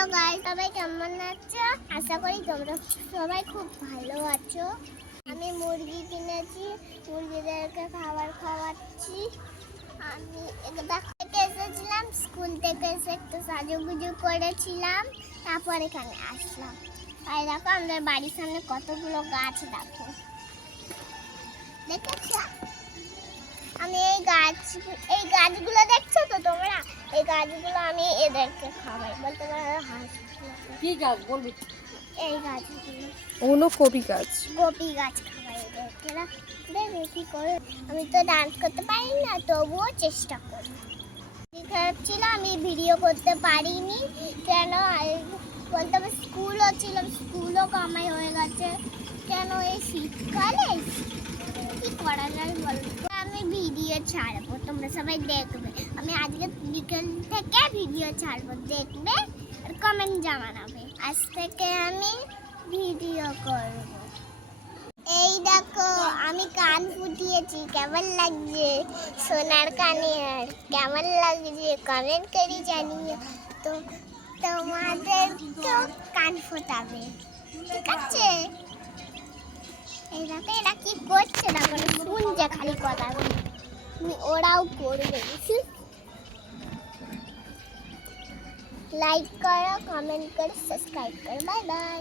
Hello guys, সবাই কেমন আছো? আশা করি তোমরা সবাই খুব ভালো আছো। আমি মুরগি কিনেছি, মুরগিদেরকে খাবার খাওয়াচ্ছি। আমি থেকে এসেছিলাম, স্কুল থেকে এসে একটু সাজুগুজু করেছিলাম, তারপর এখানে আসলাম। আর দেখো আমাদের বাড়ির সামনে কতগুলো গাছ, দেখো দেখেছো? আমি এই গাছগুলো দেখছো তো তোমরা? এই গাছগুলো আমি এদেরকে খাওয়াই, বলতে পারো হাঁস। কি গাছ বলবি? এই গাছগুলো ওগুলো কপি গাছ। কপি গাছ খাওয়াই এদেরকে। দেখো কি করে, আমি তো ডান্স করতে পারি না, তবুও চেষ্টা করি। খারাপ ছিল, আমি ভিডিও করতে পারিনি কেন বলতে হবে, স্কুলও ছিল, স্কুলও কামাই হয়ে গেছে। কেন এই শীতকালে কি করা যায় বলো? আমি ভিডিও ছাড়বো, তোমরা সবাই দেখবে। আমি আজকে বিকেল থেকে ভিডিও ছাড়বো, দেখবে আর কমেন্ট জানাবে। আজ থেকে আমি ভিডিও করব। এই দেখো আমি কান ফুটিয়েছি, কেমন লাগছে? সোনার কানের কেমন লাগছে কমেন্ট করে জানিও। তো তোমাদের তো কান ফোটাবে, ঠিক আছে? এই দেখো এরা কি করছে, দেখো শুনছে খালি কথা, ওরাও করবে। লাইক করো, কমেন্ট করো, সাবস্ক্রাইব করো। Bye bye.